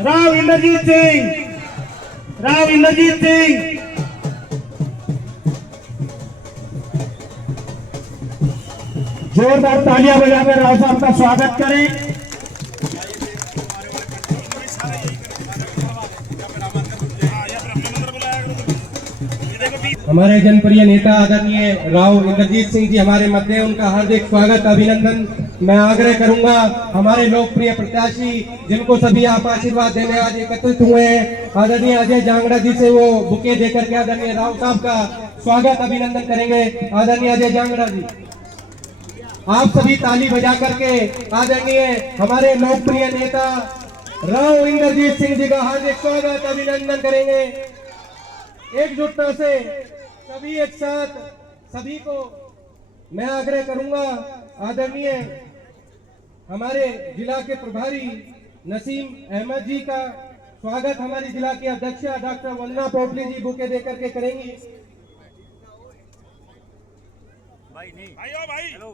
राव इंद्रजीत सिंह, राव इंद्रजीत सिंह। जोरदार तालियां बजाकर राव साहब का स्वागत करें। हमारे जनप्रिय नेता आदरणीय राव इंद्रजीत सिंह जी हमारे मध्य हैं, उनका हार्दिक स्वागत अभिनंदन मैं आग्रह करूंगा। हमारे लोकप्रिय प्रत्याशी जिनको सभी आप आशीर्वाद देने आज एकत्रित हुए हैं, आदरणीय अजय जांगड़ा जी से वो बुके देकर के आदरणीय राव साहब का स्वागत अभिनंदन करेंगे। आदरणीय अजय जांगड़ा जी, आप सभी ताली बजा करके आदरणीय हमारे लोकप्रिय नेता राव इंद्रजीत सिंह जी का हार्दिक स्वागत अभिनंदन करेंगे। एकजुटता से सभी एक साथ सभी को मैं आग्रह करूंगा। आदरणीय हमारे जिला के प्रभारी नसीम अहमद जी का स्वागत हमारी जिला की अध्यक्ष डॉक्टर वंदना पोटली जी बुके देकर के करेंगी। भाई नहीं भाई, भाई हेलो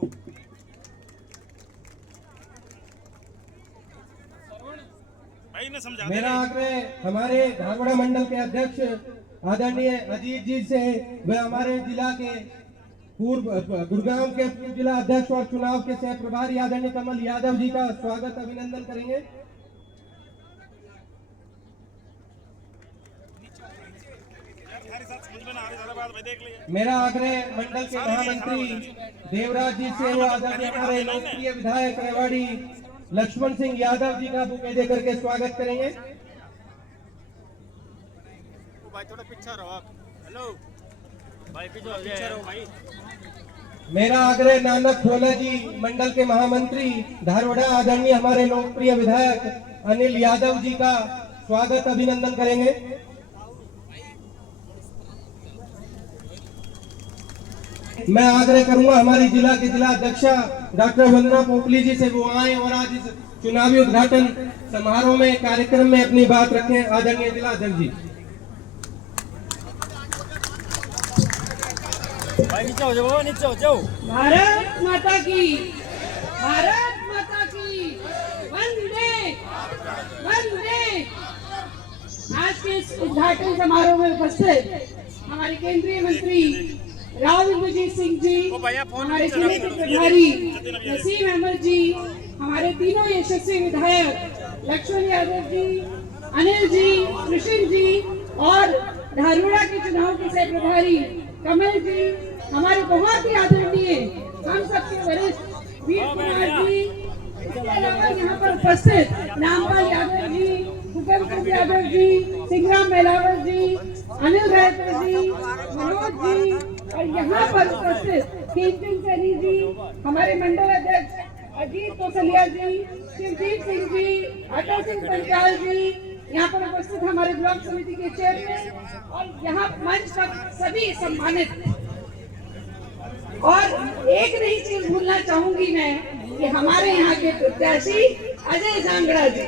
भाई ने समझा। मेरा आग्रह हमारे धारवाड़ा मंडल के अध्यक्ष आदरणीय अजीत जी से वे हमारे जिला के पूर्व गुड़गांव के जिला अध्यक्ष और चुनाव के सह प्रभारी आदरणीय कमल यादव जी का स्वागत अभिनंदन करेंगे। मेरा आग्रह मंडल के महामंत्री देवराज जी से वो आदरणीय हमारे लोकप्रिय विधायक रेवाड़ी लक्ष्मण सिंह यादव जी का बुके देकर के स्वागत करेंगे। भाई थोड़ा पीछे रहो आप। हेलो भाई पीछे रहो भाई। मेरा आग्रह नानक खोला जी मंडल के महामंत्री धारवाड़ा आदरणीय हमारे लोकप्रिय विधायक अनिल यादव जी का स्वागत अभिनंदन करेंगे। मैं आग्रह करूंगा हमारी जिला के जिला अध्यक्षा डॉक्टर वंदना पोपली जी से वो आए और आज इस चुनावी उद्घाटन समारोह में कार्यक्रम में अपनी बात रखें। आदरणीय जिला अध्यक्ष जी। नीचे हो जाओ, नीचे हो जाओ। भारत माता की, भारत माता की वंदे वंदे। आज के इस उद्घाटन समारोह में उपस्थित हमारे केंद्रीय मंत्री राव इंद्रजीत सिंह जी, हमारे जिले के प्रभारी नसीम अहमद जी, हमारे तीनों यशस्वी विधायक लक्ष्मण यादव जी, अनिल जी, कृष्ण जी और धारवाड़ा के चुनाव के सह प्रभारी कमल जी, हमारे बहुत ही आदरणीय हम सबके वरिष्ठ वीर कुमार जी, इसके अलावा यहाँ पर उपस्थित नामपाल यादव जी, भूपेंद्र यादव जी, सिंहराम मेलावर जी, अनिल रायपुर जी, मनोज जी और यहाँ पर उपस्थित कीर्तिन सैनी जी, हमारे मंडल अध्यक्ष अजीत कौशलिया जी, शिवजीत सिंह जी, अटल सिंह पंचाल जी, यहाँ पर उपस्थित हमारे ब्लॉक समिति के चेयरमैन और यहाँ मंच पर सभी सम्मानित। और एक नई चीज भूलना चाहूंगी मैं कि हमारे यहाँ के प्रत्याशी अजय जांगड़ा जी,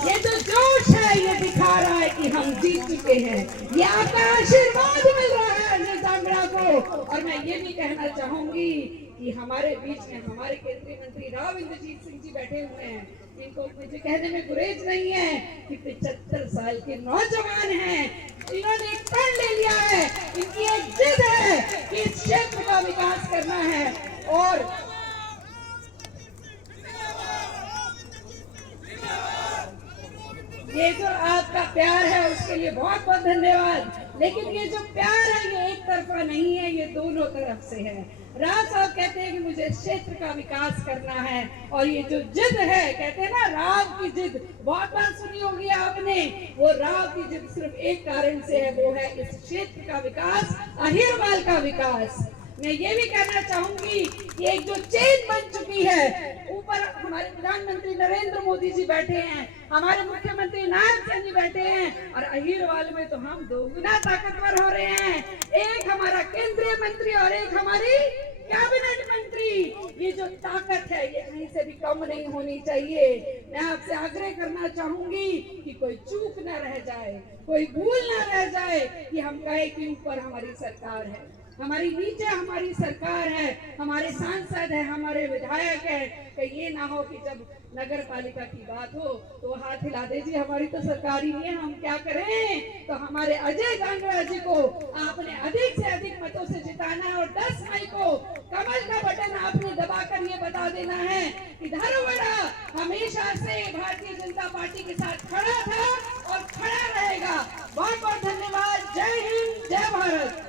ये जो जोश है ये दिखा रहा है कि हम जीत चुके हैं। ये आपका आशीर्वाद मिल रहा है अजय जांगड़ा को। और मैं ये भी कहना चाहूंगी कि हमारे बीच में हमारे केंद्रीय मंत्री राव इंद्रजीत सिंह जी बैठे हुए हैं। इनको मुझे कहने में गुरेज नहीं है कि 75 साल के नौजवान हैं, इन्होंने एक प्रण ले लिया है, इनकी एक जिद है कि इस क्षेत्र का विकास करना है। और ये जो आपका प्यार है उसके लिए बहुत बहुत धन्यवाद। लेकिन ये जो प्यार है ये एक तरफा नहीं है, ये दोनों तरफ से है। राव साहब कहते हैं कि मुझे इस क्षेत्र का विकास करना है और ये जो जिद है, कहते हैं ना राव की जिद, बहुत बार सुनी होगी आपने। वो राव की जिद सिर्फ एक कारण से है, वो है इस क्षेत्र का विकास, अहिरवाल का विकास। मैं ये भी कहना चाहूंगी कि एक जो चेन बन चुकी है, ऊपर हमारे प्रधानमंत्री नरेंद्र मोदी जी बैठे हैं, हमारे मुख्यमंत्री नारायण सिंह जी बैठे हैं और अहिरवाल में तो हम दोगुना ताकतवर हो रहे हैं। एक हमारा केंद्रीय मंत्री और एक हमारी कैबिनेट मंत्री। ये जो ताकत है ये कहीं से भी कम नहीं होनी चाहिए। मैं आपसे आग्रह करना चाहूंगी कि कोई चूक न रह जाए, कोई भूल न रह जाए कि हम कहे कि ऊपर हमारी सरकार है। हमारी नीचे हमारी सरकार है, हमारे सांसद है, हमारे विधायक है। कि ये ना हो कि जब नगर पालिका की बात हो तो हाथ हिला दे जी हमारी तो सरकार ही नहीं है, हम क्या करें। तो हमारे अजय जांगड़ा जी को आपने अधिक से अधिक मतों से जिताना है और 10 मई को कमल का बटन आपने दबाकर ये बता देना है कि धारूवाड़ा हमेशा से भारतीय जनता पार्टी के साथ खड़ा था और खड़ा रहेगा। बहुत बहुत धन्यवाद। जय हिंद, जय भारत।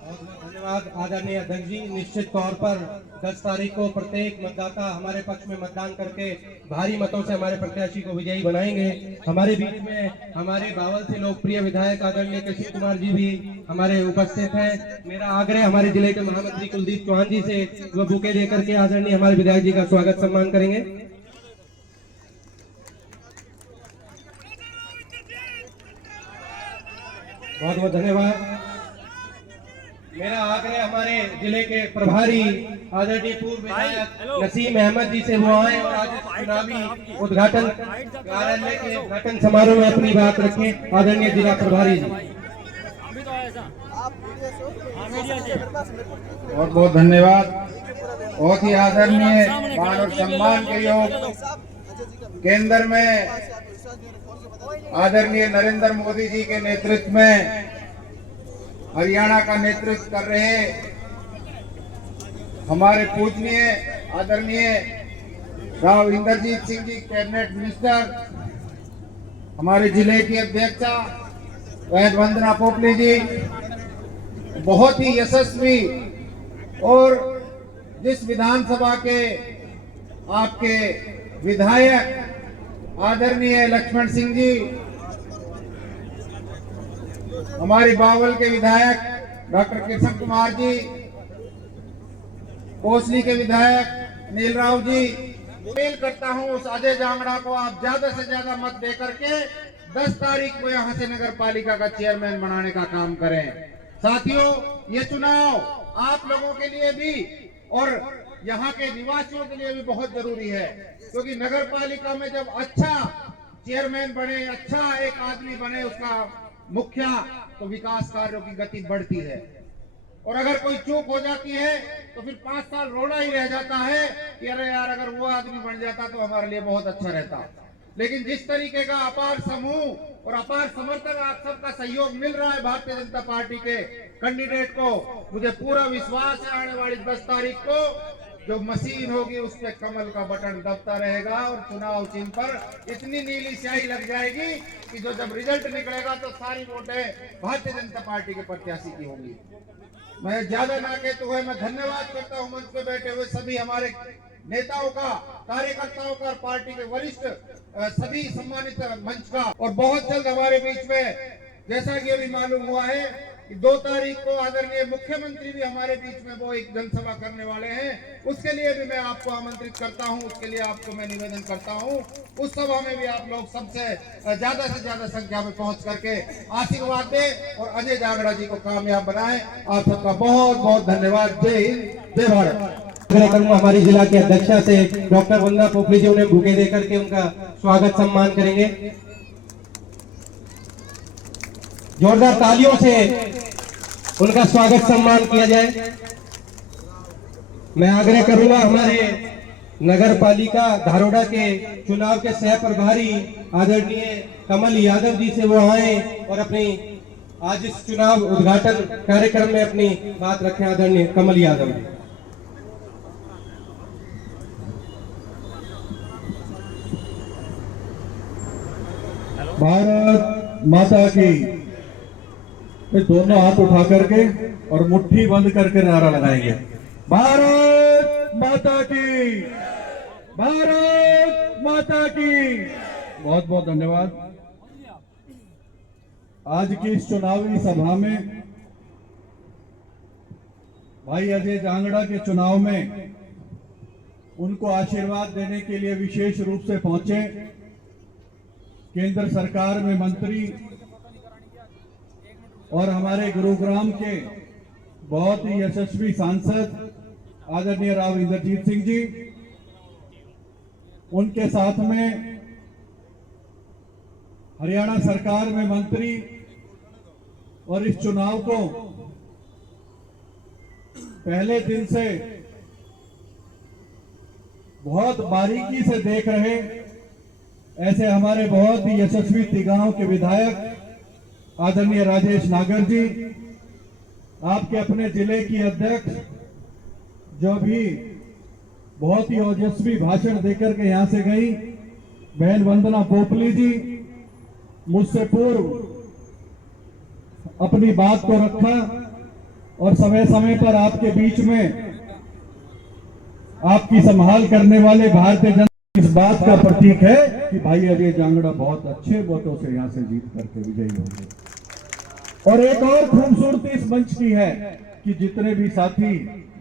बहुत बहुत धन्यवाद आदरणीय अध्यक्ष जी। निश्चित तौर पर 10 तारीख को प्रत्येक मतदाता हमारे पक्ष में मतदान करके भारी मतों से हमारे प्रत्याशी को विजयी बनाएंगे। हमारे बीच में हमारे बावल से लोकप्रिय विधायक आदरणीय कृष्ण कुमार जी भी हमारे उपस्थित हैं। मेरा आग्रह हमारे जिले के महामंत्री कुलदीप चौहान जी से वह बुके लेकर के आदरणीय हमारे विधायक जी का स्वागत सम्मान करेंगे। बहुत बहुत धन्यवाद। मेरा आग्रह हमारे जिले के प्रभारी आदरणीय पूर्व विधायक नसीम अहमद जी से वो आए और आज चुनावी उद्घाटन कार्यालय के उद्घाटन समारोह में अपनी बात रखें। आदरणीय जिला प्रभारी जी। बहुत बहुत धन्यवाद। बहुत ही आदरणीय मान और सम्मान के योग केंद्र में आदरणीय नरेंद्र मोदी जी के नेतृत्व में हरियाणा का नेतृत्व कर रहे हमारे पूजनीय आदरणीय राव इंद्रजीत सिंह जी कैबिनेट मिनिस्टर, हमारे जिले की अध्यक्षा वैद्य वंदना पोपली जी, बहुत ही यशस्वी और जिस विधानसभा के आपके विधायक आदरणीय लक्ष्मण सिंह जी, हमारे बावल के विधायक डॉक्टर कृष्ण कुमार जी, कोसली के विधायक नील राव जी, अपील करता हूं उस अजय जांगड़ा को आप ज्यादा से ज्यादा मत दे करके 10 तारीख को यहां से नगर पालिका का चेयरमैन बनाने का काम करें। साथियों, ये चुनाव आप लोगों के लिए भी और यहाँ के निवासियों के लिए भी बहुत जरूरी है, क्योंकि नगर पालिका में जब अच्छा चेयरमैन बने, अच्छा एक आदमी बने उसका मुखिया, तो विकास कार्यों की गति बढ़ती है। और अगर कोई चूक हो जाती है तो फिर 5 साल रोना ही रह जाता है कि अरे यार अगर वो आदमी बन जाता तो हमारे लिए बहुत अच्छा रहता। लेकिन जिस तरीके का अपार समूह और अपार समर्थन आप सबका सहयोग मिल रहा है भारतीय जनता पार्टी के कैंडिडेट को, मुझे पूरा विश्वास है आने वाली 10 तारीख को जो मशीन होगी उस पे कमल का बटन दबता रहेगा और चुनाव चिन्ह पर इतनी नीली स्याही लग जाएगी कि जो जब रिजल्ट निकलेगा तो सारी वोटें भारतीय जनता पार्टी के प्रत्याशी की होंगी। मैं ज्यादा ना कहते हुए मैं धन्यवाद करता हूं मंच पे बैठे हुए सभी हमारे नेताओं का, कार्यकर्ताओं का, पार्टी के वरिष्ठ सभी सम्मानित मंच का। और बहुत जल्द हमारे बीच में जैसा कि अभी मालूम हुआ है कि 2 तारीख को आदरणीय मुख्यमंत्री भी हमारे बीच में वो एक जनसभा करने वाले हैं। उसके लिए भी मैं आपको आमंत्रित करता हूं, उसके लिए आपको मैं निवेदन करता हूं उस सभा में भी आप लोग सबसे ज्यादा से ज्यादा संख्या में पहुंच करके आशीर्वाद दें और अजय जांगड़ा जी को कामयाब बनाएं। आप सबका बहुत बहुत धन्यवाद। जय हिंद, जय भारत। करूंगा हमारी जिला के अध्यक्षा से डॉक्टर वंदना पोपली जी उन्हें बुके देकर के उनका स्वागत सम्मान करेंगे। जोरदार तालियों से उनका स्वागत सम्मान किया जाए। मैं आग्रह करूंगा हमारे नगर पालिका धारोड़ा के चुनाव के सह प्रभारी आदरणीय कमल यादव जी से वो आए और अपनी आज इस चुनाव उद्घाटन कार्यक्रम में अपनी बात रखें। आदरणीय कमल यादव जी। भारत माता की, फिर दोनों हाथ उठा करके और मुट्ठी बंद करके नारा लगाएंगे। भारत माता की, भारत माता की। बहुत बहुत धन्यवाद। आज की इस चुनावी सभा में भाई अजय जांगड़ा के चुनाव में उनको आशीर्वाद देने के लिए विशेष रूप से पहुंचे केंद्र सरकार में मंत्री और हमारे गुरुग्राम के बहुत ही यशस्वी सांसद आदरणीय राव इंद्रजीत सिंह जी, उनके साथ में हरियाणा सरकार में मंत्री और इस चुनाव को पहले दिन से बहुत बारीकी से देख रहे ऐसे हमारे बहुत ही यशस्वी तिगांव के विधायक आदरणीय राजेश नागर जी, आपके अपने जिले की अध्यक्ष जो भी बहुत ही ओजस्वी भाषण देकर के यहां से गई, बहन वंदना पोपली जी, मुझसे पूर्व अपनी बात को रखा और समय समय पर आपके बीच में आपकी संभाल करने वाले भारतीय जनता इस बात का प्रतीक है कि भाई अजय जांगड़ा बहुत अच्छे वोटों से यहां से जीत करके विजयी होंगे। और एक और खूबसूरती इस मंच की है कि जितने भी साथी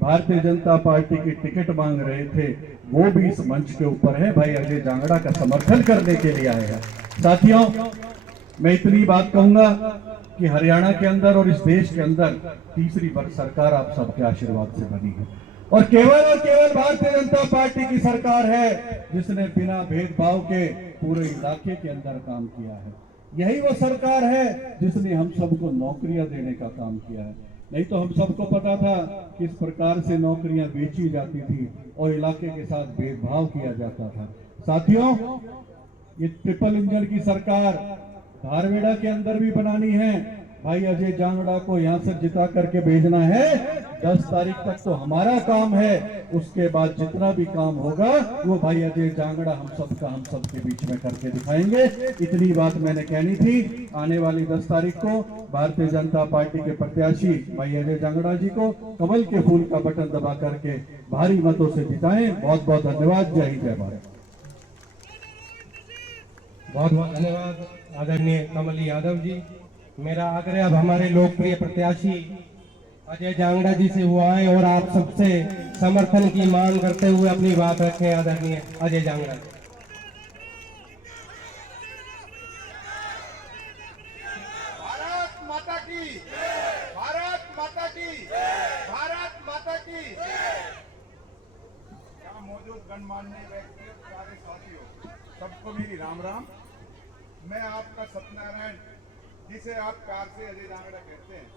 भारतीय जनता पार्टी की टिकट मांग रहे थे वो भी इस मंच के ऊपर है, भाई अजय जांगड़ा का समर्थन करने के लिए आए हैं। साथियों, मैं इतनी बात कहूंगा कि हरियाणा के अंदर और इस देश के अंदर तीसरी बार सरकार आप सबके आशीर्वाद से बनी है और केवल भारतीय जनता पार्टी की सरकार है जिसने बिना भेदभाव के पूरे इलाके के अंदर काम किया है। यही वो सरकार है जिसने हम सबको नौकरियां देने का काम किया है। नहीं तो हम सबको पता था किस प्रकार से नौकरियां बेची जाती थी और इलाके के साथ भेदभाव किया जाता था। साथियों, ये ट्रिपल इंजन की सरकार धारवेड़ा के अंदर भी बनानी है। भाई अजय जांगड़ा को यहां से जिता करके भेजना है। 10 तारीख तक तो हमारा काम है, उसके बाद जितना भी काम होगा वो भाई अजय जांगड़ा हम सबके बीच में करके दिखाएंगे। इतनी बात मैंने कहनी थी। आने वाली 10 तारीख को भारतीय जनता पार्टी के प्रत्याशी भाई अजय जांगड़ा जी को कमल के फूल का बटन दबा करके भारी मतों से जिताएं। बहुत बहुत धन्यवाद। जय हिंद, जय भारत। बहुत बहुत धन्यवाद आदरणीय कमल यादव जी। मेरा आग्रह अब हमारे लोकप्रिय प्रत्याशी अजय जांगड़ा जी से हुआ है और आप सबसे समर्थन की मांग करते हुए अपनी बात रखें आदरणीय अजय जांगड़ा जी। भारत माता की, भारत माता की, भारत माता की। यहाँ मौजूद गणमान्य व्यक्ति, सारे साथियों, सबको मेरी राम राम। मैं आपका सत्यनारायण, जिसे आप प्यार से अजय जांगड़ा कहते हैं,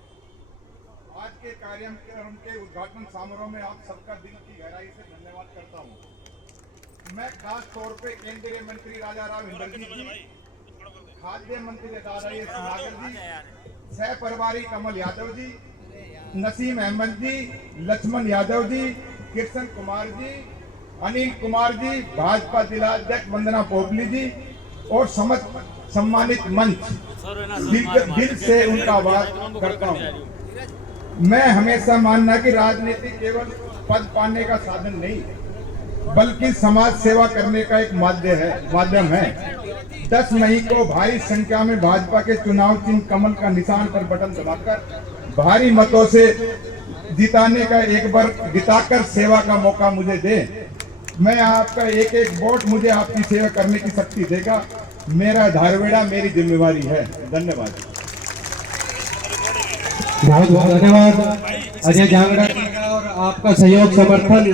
आज के कार्यक्रम के उद्घाटन समारोह में आप सबका दिल की गहराई से धन्यवाद करता हूं। मैं खास तौर पे केंद्रीय मंत्री राजा राव इंद्रजीत जी, खाद्य मंत्री राजेश नागर जी, सह प्रभारी कमल यादव जी, नसीम अहमद जी, लक्ष्मण यादव जी, कृष्ण कुमार जी, अनिल कुमार जी, भाजपा जिलाध्यक्ष वंदना पोपली जी और सम्मानित मंच, दिल से उनका आभार करता हूँ। मैं हमेशा मानना कि राजनीति केवल पद पाने का साधन नहीं, बल्कि समाज सेवा करने का एक माध्यम है। 10 मई को भारी संख्या में भाजपा के चुनाव चिन्ह कमल का निशान पर बटन दबाकर भारी मतों से जिताने का एक बार जिताकर सेवा का मौका मुझे दे। मैं आपका एक एक वोट मुझे आपकी सेवा करने की शक्ति देगा। मेरा धारवेड़ा मेरी जिम्मेवारी है। धन्यवाद। बहुत बहुत धन्यवाद अजय जांगड़ा जी का और आपका सहयोग समर्थन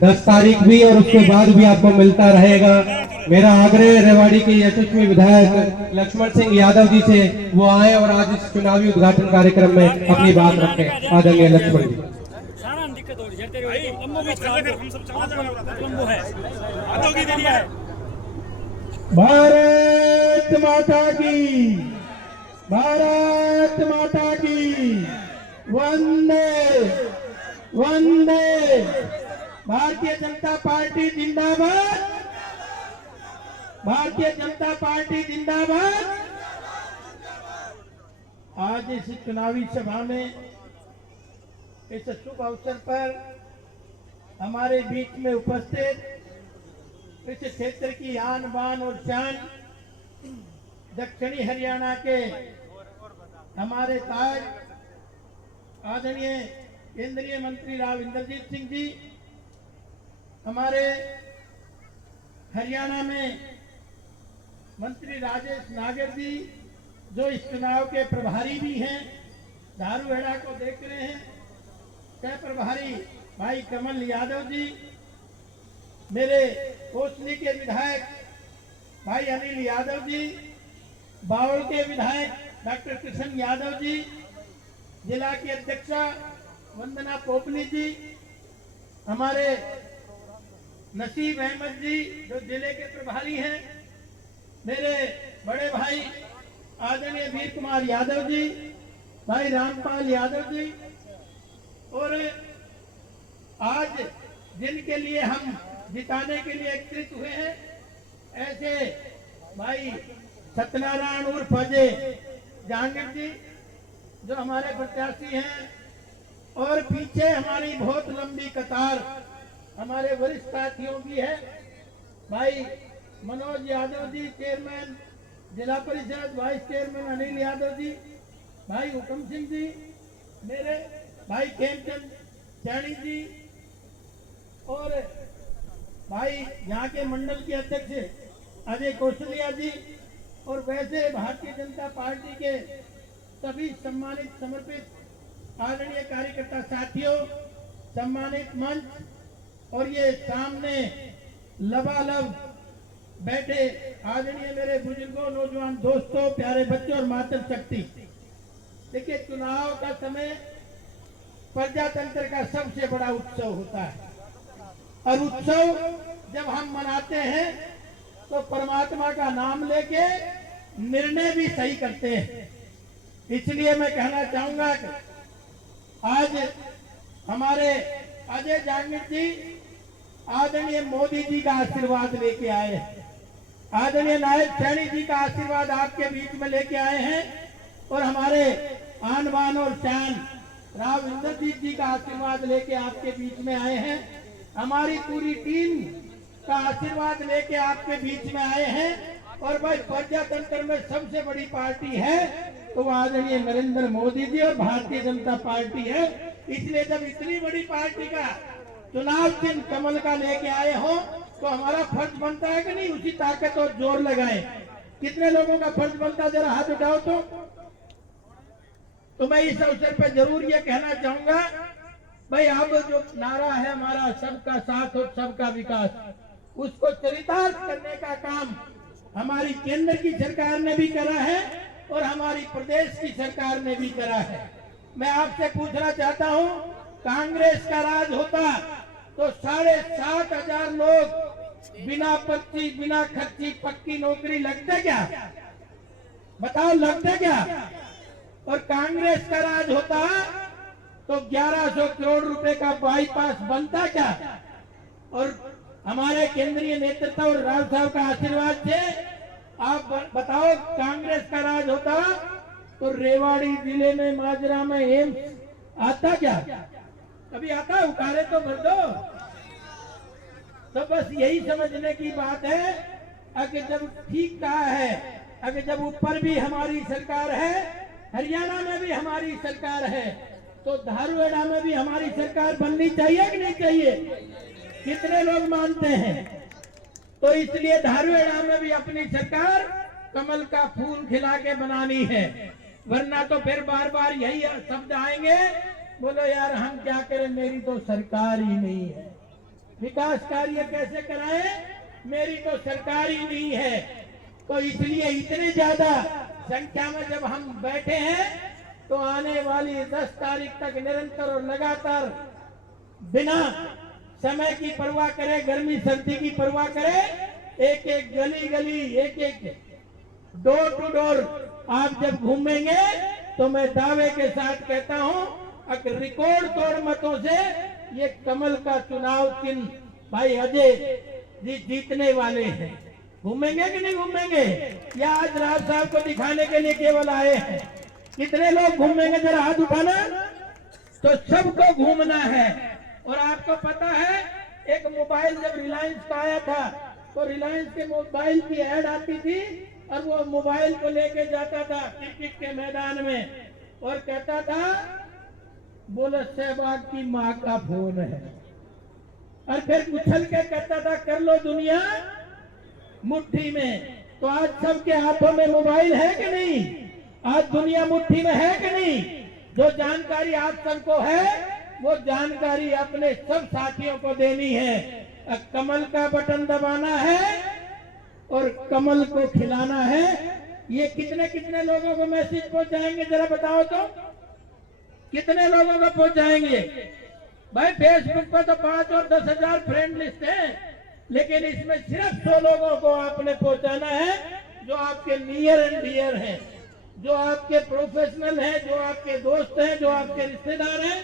10 तारीख भी और उसके बाद भी आपको मिलता रहेगा। मेरा आग्रह रेवाड़ी के यशस्वी विधायक लक्ष्मण सिंह यादव जी से वो आए और आज इस चुनावी उद्घाटन कार्यक्रम में अपनी बात रखें। आदरणीय लक्ष्मण जी। भारत माता की, भारत माता की, वंदे वंदे। भारतीय जनता पार्टी जिंदाबाद, भारतीय जनता पार्टी जिंदाबाद। आज इस चुनावी सभा में इस शुभ अवसर पर हमारे बीच में उपस्थित इस क्षेत्र की आन बान और शान दक्षिणी हरियाणा के हमारे ताज आदरणीय केंद्रीय मंत्री राव इंद्रजीत सिंह जी, हमारे हरियाणा में मंत्री राजेश नागर जी जो इस चुनाव के प्रभारी भी हैं, धारूहेड़ा को देख रहे हैं, सह प्रभारी भाई कमल यादव जी, मेरे कोसली के विधायक भाई अनिल यादव जी, बावल के विधायक डॉक्टर कृष्ण यादव जी, जिला की अध्यक्षा वंदना पोपली जी, हमारे नसीब अहमद जी जो जिले के प्रभारी हैं, मेरे बड़े भाई आदरणीय वीर कुमार यादव जी, भाई रामपाल यादव जी, और आज जिनके लिए हम जिताने के लिए एकत्रित हुए हैं, ऐसे भाई सत्यनारायण उर्फ अजय जहांगीर जी जो हमारे प्रत्याशी हैं, और पीछे हमारी बहुत लंबी कतार हमारे वरिष्ठ साथियों की है। भाई मनोज यादव जी चेयरमैन जिला परिषद, वाइस चेयरमैन अनिल यादव जी, भाई हुकम सिंह जी, मेरे भाई खेमचंद सैनी जी, और भाई यहाँ के मंडल के अध्यक्ष अजय कौशलिया जी, और वैसे भारतीय जनता पार्टी के सभी सम्मानित समर्पित आदरणीय कार्यकर्ता साथियों, सम्मानित मंच, और ये सामने लबालब बैठे आदरणीय मेरे बुजुर्गों, नौजवान दोस्तों, प्यारे बच्चों और मातृशक्ति। देखिए, चुनाव का समय प्रजातंत्र का सबसे बड़ा उत्सव होता है, और उत्सव जब हम मनाते हैं तो परमात्मा का नाम लेके निर्णय भी सही करते हैं। इसलिए मैं कहना चाहूंगा कि आज हमारे अजय जहांगीर जी आदरणीय मोदी जी का आशीर्वाद लेके आए हैं, आदरणीय नायक सैनी जी का आशीर्वाद आपके बीच में लेके आए हैं, और हमारे आन बान और शान राव इंद्रजीत जी का आशीर्वाद लेके आपके बीच में आए हैं, हमारी पूरी टीम का आशीर्वाद लेके आपके बीच में आए हैं। और भाई प्रजातंत्र में सबसे बड़ी पार्टी है तो आदरणीय नरेंद्र मोदी जी और भारतीय जनता पार्टी है। इसलिए जब इतनी बड़ी पार्टी का चुनाव चिन्ह कमल का लेके आए हो तो हमारा फर्ज बनता है कि नहीं उसी ताकत और जोर लगाए। कितने लोगों का फर्ज बनता है, जरा हाथ उठाओ तो मैं इस अवसर पर जरूर ये कहना चाहूंगा, भाई अब जो नारा है हमारा सबका साथ और सबका विकास, उसको चरितार्थ करने का काम हमारी केंद्र की सरकार ने भी करा है और हमारी प्रदेश की सरकार ने भी करा है। मैं आपसे पूछना चाहता हूं, कांग्रेस का राज होता तो 7,500 लोग बिना पर्ची बिना खर्ची पक्की नौकरी लगते क्या? बताओ लगते क्या? और कांग्रेस का राज होता तो 1100 करोड़ रुपए का बाईपास बनता क्या? और हमारे केंद्रीय नेतृत्व और राव साहब का आशीर्वाद से आप बताओ, कांग्रेस का राज होता तो रेवाड़ी जिले में माजरा में एम्स आता क्या? कभी आता? उकारे तो भर दो। तो बस यही समझने की बात है, अगर जब ठीक कहा है, अगर जब ऊपर भी हमारी सरकार है, हरियाणा में भी हमारी सरकार है, तो धारूहेड़ा में भी हमारी सरकार बननी चाहिए कि नहीं चाहिए? कितने लोग मानते हैं? तो इसलिए धारूहेड़ा में भी अपनी सरकार कमल का फूल खिला के बनानी है, वरना तो फिर बार बार यही शब्द आएंगे, बोलो यार हम क्या करें, मेरी तो सरकार ही नहीं है, विकास कार्य कैसे कराएं, मेरी तो सरकार ही नहीं है। तो इसलिए इतने ज्यादा संख्या में जब हम बैठे हैं तो आने वाली 10 तारीख तक निरंतर और लगातार बिना समय की परवाह करे, गर्मी सर्दी की परवाह करे, एक एक गली गली, एक एक डोर टू डोर आप जब घूमेंगे तो मैं दावे के साथ कहता हूं, अगर रिकॉर्ड तोड़ मतों से ये कमल का चुनाव चिन्ह भाई अजय जी जीतने वाले हैं। घूमेंगे कि नहीं घूमेंगे? या आज राव साहब को दिखाने के लिए केवल आए हैं? कितने लोग घूमेंगे, जरा हाथ उठाना। तो सबको घूमना है। और आपको पता है, एक मोबाइल जब रिलायंस का आया था तो रिलायंस के मोबाइल की ऐड आती थी और वो मोबाइल को लेके जाता था क्रिकेट के मैदान में और कहता था, बोलो सहवाग की माँ का फोन है, और फिर उछल के कहता था, कर लो दुनिया मुट्ठी में। तो आज सबके हाथों में मोबाइल है कि नहीं? आज दुनिया मुट्ठी में है कि नहीं? जो जानकारी आप सबको है वो जानकारी अपने सब साथियों को देनी है। कमल का बटन दबाना है और कमल को खिलाना है। ये कितने कितने लोगों को मैसेज पहुंचाएंगे, जरा बताओ तो। कितने लोगों को पहुंचाएंगे? भाई फेसबुक पर तो 5 और 10 हजार फ्रेंड लिस्ट है, लेकिन इसमें सिर्फ 100 लोगों को आपने पहुंचाना है जो आपके नियर एंड डियर हैं, जो आपके प्रोफेशनल हैं, जो आपके दोस्त हैं, जो आपके रिश्तेदार हैं,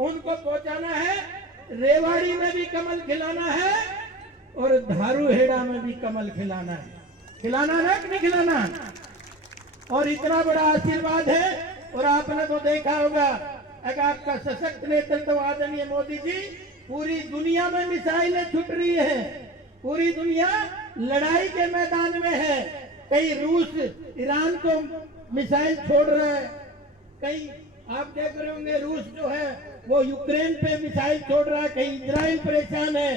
उनको पहुंचाना है। रेवाड़ी में भी कमल खिलाना है और धारूहेड़ा में भी कमल खिलाना है। खिलाना है कि नहीं खिलाना? और इतना बड़ा आशीर्वाद है। और आपने तो देखा होगा, अगर आपका सशक्त नेतृत्व आदरणीय मोदी जी, पूरी दुनिया में मिसाइलें छूट रही है, पूरी दुनिया लड़ाई के मैदान में है। कई रूस ईरान को मिसाइल छोड़ रहा है, कई आप देख रहे होंगे रूस जो है वो यूक्रेन पे मिसाइल छोड़ रहा है, कहीं इजराइल परेशान है,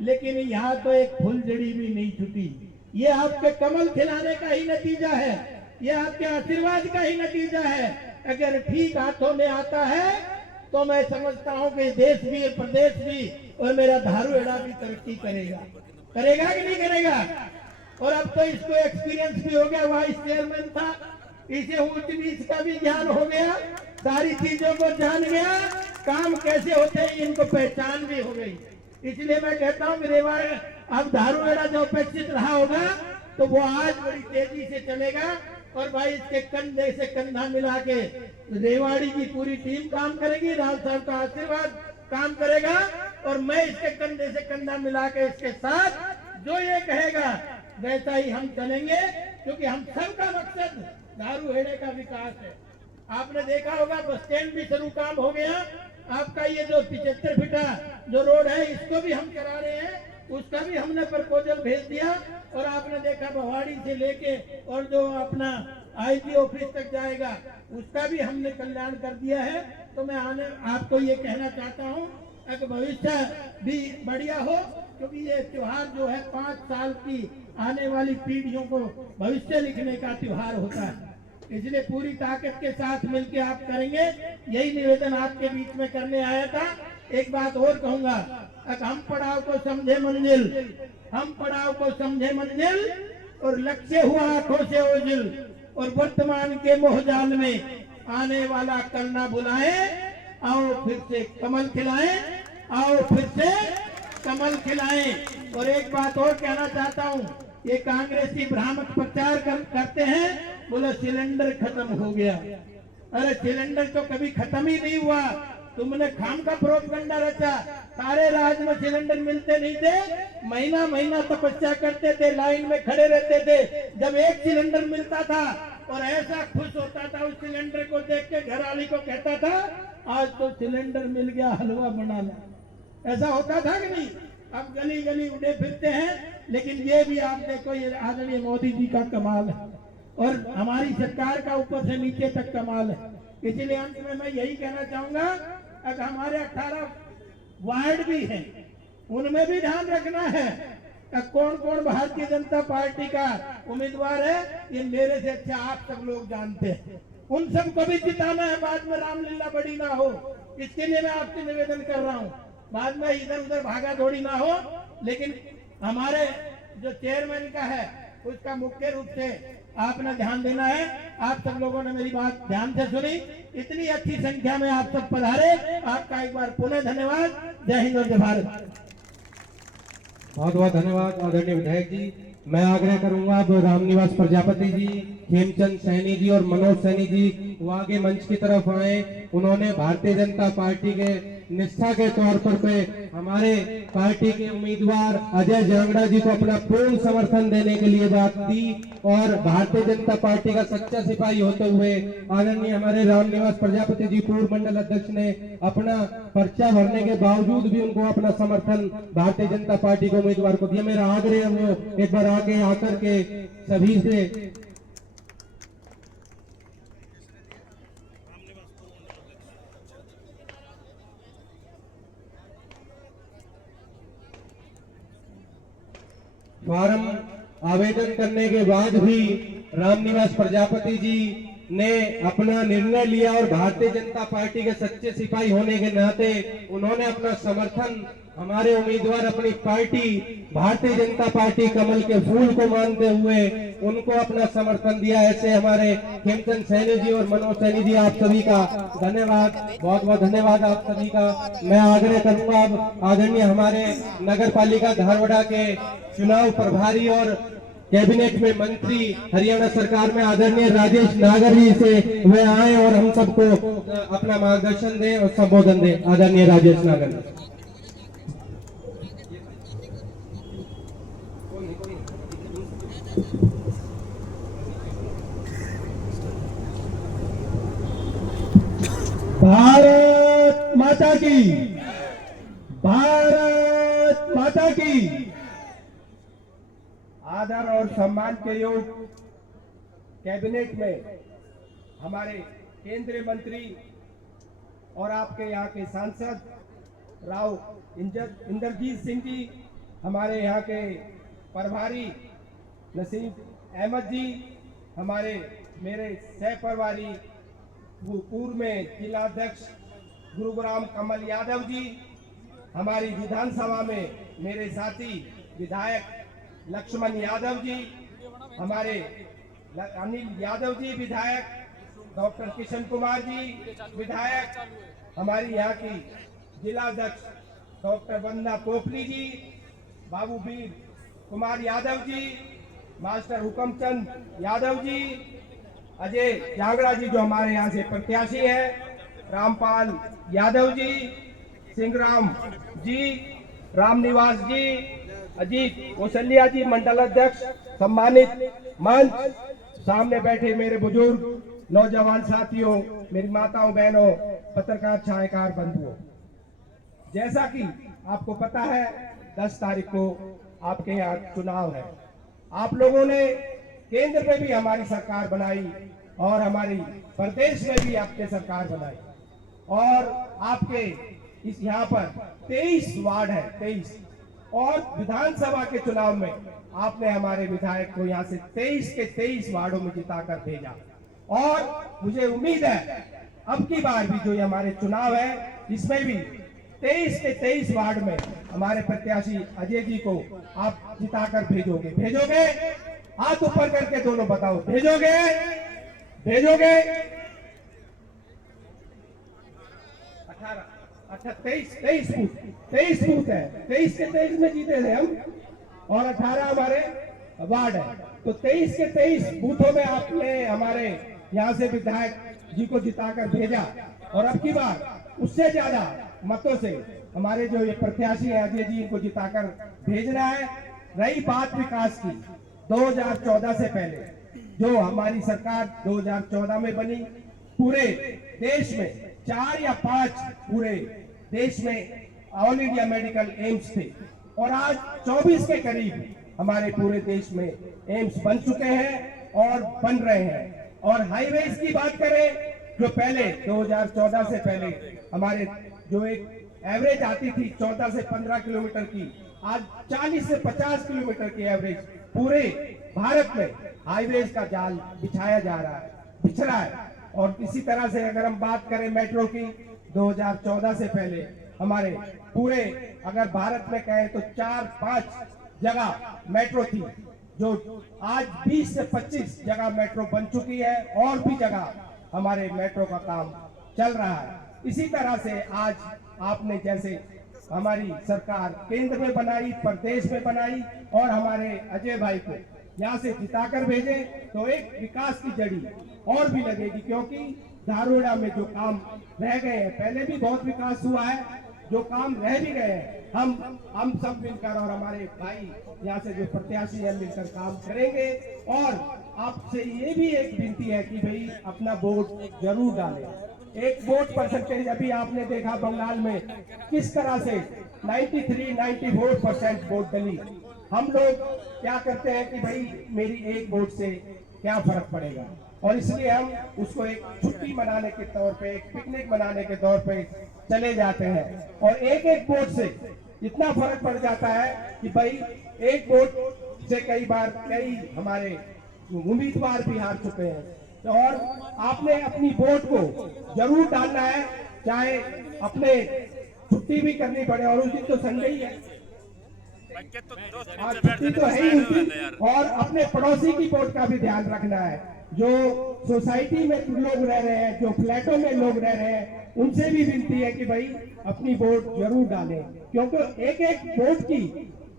लेकिन यहाँ तो एक फुलझड़ी भी नहीं छूटी। ये आपके कमल खिलाने का ही नतीजा है, ये आपके आशीर्वाद का ही नतीजा है। अगर ठीक हाथों में आता है तो मैं समझता हूँ कि देश भी, प्रदेश भी और मेरा धारूहेड़ा भी तरक्की करेगा। करेगा कि नहीं करेगा? और अब तो इसको एक्सपीरियंस भी हो गया, वाइस चेयरमैन था, इसे ऊंच नीच का भी ज्ञान हो गया, सारी चीजों को जान गया, काम कैसे होते हैं इनको पहचान भी हो गई। इसलिए मैं कहता हूँ रेवाड़ी अब धारूहेड़ा जो अपेक्षित रहा होगा तो वो आज बड़ी तेजी से चलेगा। और भाई इसके कंधे से कंधा मिला के रेवाड़ी की पूरी टीम काम करेगी, राज साहब का आशीर्वाद काम करेगा, और मैं इसके कंधे से कंधा मिला के इसके साथ जो ये कहेगा वैसा ही हम चलेंगे, क्योंकि हम सबका मकसद धारूहेड़े का विकास है। आपने देखा होगा बस स्टैंड भी शुरू काम हो गया, आपका ये जो 75 फीटा जो रोड है इसको भी हम करा रहे हैं, उसका भी हमने प्रपोजल भेज दिया। और आपने देखा भवाड़ी से लेके और जो अपना आईजी ऑफिस तक जाएगा उसका भी हमने कल्याण कर दिया है। तो मैं आपको ये कहना चाहता हूँ कि भविष्य भी बढ़िया हो, क्योंकि ये त्योहार जो है 5 साल की आने वाली पीढ़ियों को भविष्य लिखने का त्योहार होता है, इसलिए पूरी ताकत के साथ मिलके आप करेंगे। यही निवेदन आपके बीच में करने आया था। एक बात और कहूंगा, हम पड़ाव को समझे मंजिल, हम पड़ाव को समझे मंजिल, और लक्ष्य हुआ आंखों से ओझिल, और वर्तमान के मोहजाल में आने वाला कल ना बुलाए, आओ फिर से कमल खिलाएं, आओ फिर से कमल खिलाएं। और एक बात और कहना चाहता हूँ, ये कांग्रेसी भ्रामक प्रचार करते हैं, बोले सिलेंडर खत्म हो गया। अरे सिलेंडर तो कभी खत्म ही नहीं हुआ, तुमने खाम का प्रोपगंडा रचा। सारे राज्य में सिलेंडर मिलते नहीं थे, महीना महीना तपस्या करते थे, लाइन में खड़े रहते थे, जब एक सिलेंडर मिलता था और ऐसा खुश होता था उस सिलेंडर को देख के, घर वाली को कहता था आज तो सिलेंडर मिल गया, हलवा बना ला। ऐसा होता था कि नहीं? अब गली गली उड़े फिरते हैं। लेकिन ये भी आप देखो, ये आदरणीय मोदी जी का कमाल है और हमारी सरकार का ऊपर से नीचे तक कमाल है। इसीलिए अंत में मैं यही कहना चाहूंगा, अगर हमारे 18 वार्ड भी हैं, उनमें भी ध्यान रखना है कौन कौन भारतीय जनता पार्टी का उम्मीदवार है, ये मेरे से अच्छा आप सब लोग जानते हैं। उन सबको भी जिताना है, बाद में रामलीला बड़ी ना हो, इसके लिए मैं आपसे निवेदन कर रहा हूँ। बाद में इधर उधर भागा दौड़ी ना हो, लेकिन हमारे जो चेयरमैन का है उसका मुख्य रूप से आपने ध्यान देना है। आप सब लोगों ने मेरी बात ध्यान से सुनी, इतनी अच्छी संख्या में आप सब पधारे, आपका एक बार पुनः धन्यवाद। जय हिंद और जय भारत। बहुत बहुत धन्यवाद आदरणीय विधायक जी। मैं आग्रह करूंगा अब रामनिवास प्रजापति जी, खेमचंद सैनी जी और मनोज सैनी जी वो आगे मंच की तरफ आए। उन्होंने भारतीय जनता पार्टी के निष्ठा के तौर पर हमारे पार्टी के उम्मीदवार अजय जांगड़ा जी को अपना पूर्ण समर्थन देने के लिए बात दी, और भारतीय जनता पार्टी का सच्चा सिपाही होते हुए आदरणीय हमारे रामनिवास प्रजापति जी पूर्व मंडल अध्यक्ष ने अपना पर्चा भरने के बावजूद भी उनको अपना समर्थन भारतीय जनता पार्टी के उम्मीदवार को दिया। मेरा आग्रह है वो एक बार आगे आकर के सभी से फॉर्म आवेदन करने के बाद भी रामनिवास प्रजापति जी ने अपना निर्णय लिया और भारतीय जनता पार्टी के सच्चे सिपाही होने के नाते उन्होंने अपना समर्थन हमारे उम्मीदवार अपनी पार्टी भारतीय जनता पार्टी कमल के फूल को मानते हुए उनको अपना समर्थन दिया। ऐसे हमारे खेमचंद सैनी जी और मनोज सैनी जी, आप सभी का धन्यवाद, बहुत बहुत धन्यवाद आप सभी का। मैं आग्रह करूंगा अब आदरणीय हमारे नगर पालिका धारवाड़ा के चुनाव प्रभारी और कैबिनेट में मंत्री हरियाणा सरकार में आदरणीय राजेश नागर जी से वे आए और हम सबको अपना मार्गदर्शन दें और संबोधन दें। आदरणीय राजेश नागर जी। भारत माता की, भारत माता की। आदर और सम्मान के योग कैबिनेट में हमारे केंद्रीय मंत्री और आपके यहाँ के सांसद राव इंद्रजीत सिंह जी, हमारे यहाँ के प्रभारी नसीम अहमद जी, हमारे मेरे सह प्रभारी पूर्व में जिलाध्यक्ष गुरुग्राम कमल यादव जी, हमारी विधानसभा में मेरे साथी विधायक लक्ष्मण यादव जी, हमारे अनिल यादव जी विधायक, डॉक्टर किशन कुमार जी विधायक, हमारी यहाँ की जिलाध्यक्ष डॉक्टर वंदना पोपली जी, बाबू वीर कुमार यादव जी, मास्टर हुकमचंद यादव जी, अजय जांगड़ा जी जो हमारे यहाँ से प्रत्याशी है, रामपाल यादव जी, सिंहराम जी, रामनिवास जी, अजीत कौशल्या जी मंडल अध्यक्ष, सम्मानित मंच, सामने बैठे मेरे बुजुर्ग नौजवान साथियों, मेरी माताओं बहनों, पत्रकार छायाकार बंधुओं, जैसा कि आपको पता है 10 तारीख को आपके यहाँ चुनाव है। आप लोगों ने केंद्र में भी हमारी सरकार बनाई और हमारी प्रदेश में भी आपने सरकार बनाई और आपके इस यहाँ पर 23 वार्ड है, 23, और विधानसभा के चुनाव में आपने हमारे विधायक को यहाँ से 23 के 23 वार्डों में जिताकर भेजा और मुझे उम्मीद है अब की बार भी जो ये हमारे चुनाव है इसमें भी 23 के 23 वार्ड में हमारे प्रत्याशी अजय जी को आप जिताकर भेजोगे? हाथ ऊपर करके दोनों बताओ, भेजोगे? 23 बूथ है, 23 के 23 में जीते थे हम और 18 हमारे वार्ड है, तो 23 के 23 बूथों में आपने हमारे यहाँ से विधायक जी को जिताकर भेजा और अब की बार उससे ज्यादा मतों से हमारे जो ये प्रत्याशी है अजय जी इनको जिताकर भेजना है। रही बात विकास की, 2014 से पहले जो हमारी सरकार 2014 में बनी, पूरे देश में 4 या 5 पूरे देश में ऑल इंडिया मेडिकल एम्स थे और आज 24 के करीब हमारे पूरे देश में एम्स बन चुके हैं और बन रहे हैं। और हाईवेज की बात करें जो पहले 2014 से पहले हमारे जो एक एवरेज आती थी 14 से 15 किलोमीटर की, आज 40 से 50 किलोमीटर की एवरेज पूरे भारत में हाईवेज का जाल बिछाया जा रहा है, बिछ रहा है। और इसी तरह से अगर हम बात करें मेट्रो की, 2014 से पहले हमारे पूरे अगर भारत में कहें तो 4-5 जगह मेट्रो थी, जो आज 20 से 25 जगह मेट्रो बन चुकी है और भी जगह हमारे मेट्रो का काम चल रहा है। इसी तरह से आज आपने जैसे हमारी सरकार केंद्र में बनाई, प्रदेश में बनाई और हमारे अजय भाई को यहाँ से जिताकर भेजे तो एक विकास की जड़ी और भी लगेगी, क्योंकि धारवाड़ा में जो काम रह गए हैं, पहले भी बहुत विकास हुआ है, जो काम रह भी गए हैं हम सब मिलकर और हमारे भाई यहाँ से जो प्रत्याशी हैं मिलकर काम करेंगे। और आपसे ये भी एक विनती है कि भाई अपना वोट जरूर डालें। एक वोट परसेंटेज अभी आपने देखा बंगाल में किस तरह से 93-94% वोट डली। हम लोग क्या करते हैं कि भाई मेरी एक वोट से क्या फर्क पड़ेगा, और इसलिए हम उसको एक छुट्टी मनाने के तौर पे, एक पिकनिक मनाने के तौर पे चले जाते हैं। और एक एक वोट से इतना फर्क पड़ जाता है कि भाई एक वोट से कई बार कई हमारे उम्मीदवार भी हार चुके हैं। और आपने अपनी वोट को जरूर डालना है, चाहे अपने छुट्टी भी करनी पड़े, और उस दिन तो संडे ही है, भाई क्या तो दोस्त और नीचे बैठ छुट्टी तो है ही उस दिन। और अपने पड़ोसी की वोट का भी ध्यान रखना है, जो सोसाइटी में लोग रह रहे हैं, जो फ्लैटों में लोग रह रहे हैं, उनसे भी विनती है कि भाई अपनी वोट जरूर डालें, क्योंकि एक एक वोट की